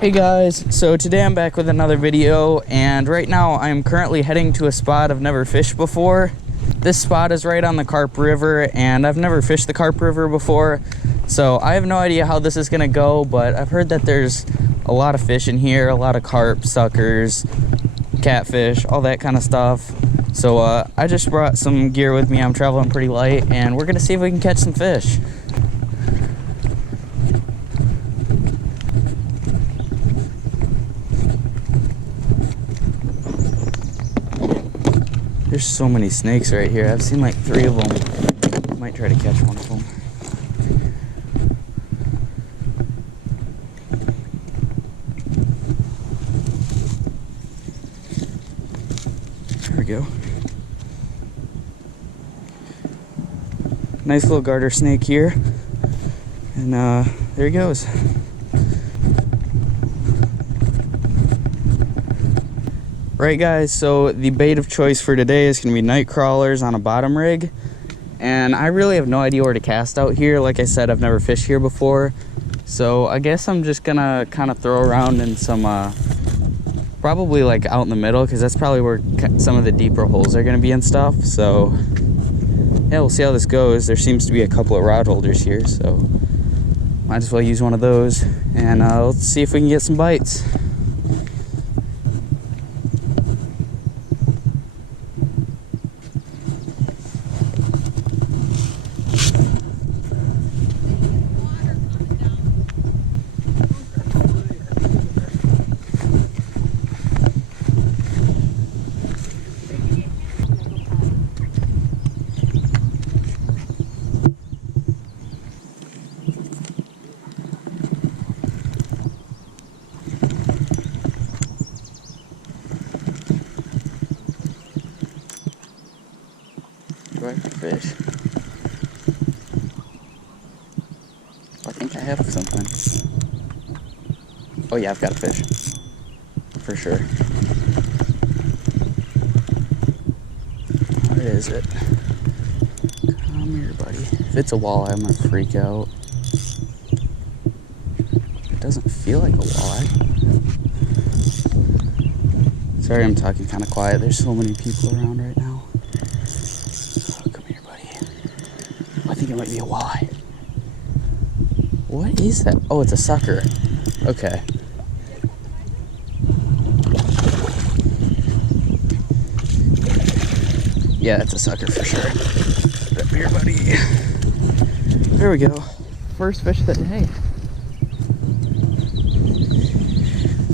Hey guys, so today I'm back with another video, and right now I'm currently heading to a spot I've never fished before. This spot is right on the Carp River, and I've never fished the Carp River before, so I have no idea how this is gonna go, but I've heard that there's a lot of fish in here, a lot of carp, suckers, catfish, all that kind of stuff. So I just brought some gear with me. I'm traveling pretty light, and we're gonna see if we can catch some fish. There's so many snakes right here. I've seen like 3 of them. Might try to catch one of them. There we go. Nice little garter snake here. And there he goes. Right guys, so the bait of choice for today is going to be night crawlers on a bottom rig, and I really have no idea where to cast out here. Like I said, I've never fished here before, so I guess I'm just gonna kind of throw around in some probably like out in the middle, because that's probably where some of the deeper holes are going to be and stuff. So yeah, we'll see how this goes. There seems to be a couple of rod holders here, so might as well use one of those, and let's see if we can get some bites. Do I have a fish? I think I have something. Oh yeah, I've got a fish. For sure. What is it? Come here, buddy. If it's a walleye, I'm gonna freak out. It doesn't feel like a walleye. Sorry, I'm talking kind of quiet. There's so many people around right now. I think it might be a walleye. What is that? Oh, it's a sucker. Okay. Yeah, it's a sucker for sure. Come here, buddy. There we go. First fish of the day.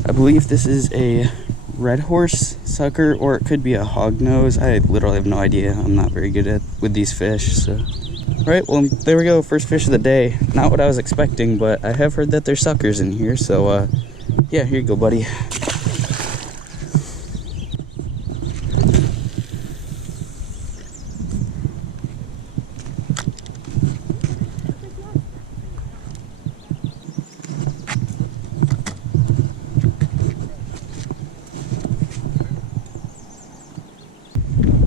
I believe this is a red horse sucker, or it could be a hognose. I literally have no idea. I'm not very good with these fish, so. Right, well, there we go, first fish of the day. Not what I was expecting, but I have heard that there's suckers in here, so yeah, here you go, buddy.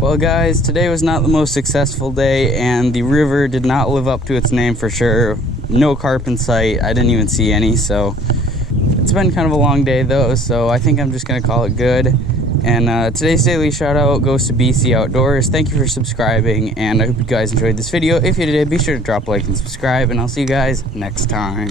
Well guys, today was not the most successful day, and the river did not live up to its name for sure. No carp in sight. I didn't even see any, so it's been kind of a long day though, so I think I'm just gonna call it good. And today's daily shout out goes to BC Outdoors. Thank you for subscribing, and I hope you guys enjoyed this video. If you did, be sure to drop a like and subscribe, and I'll see you guys next time.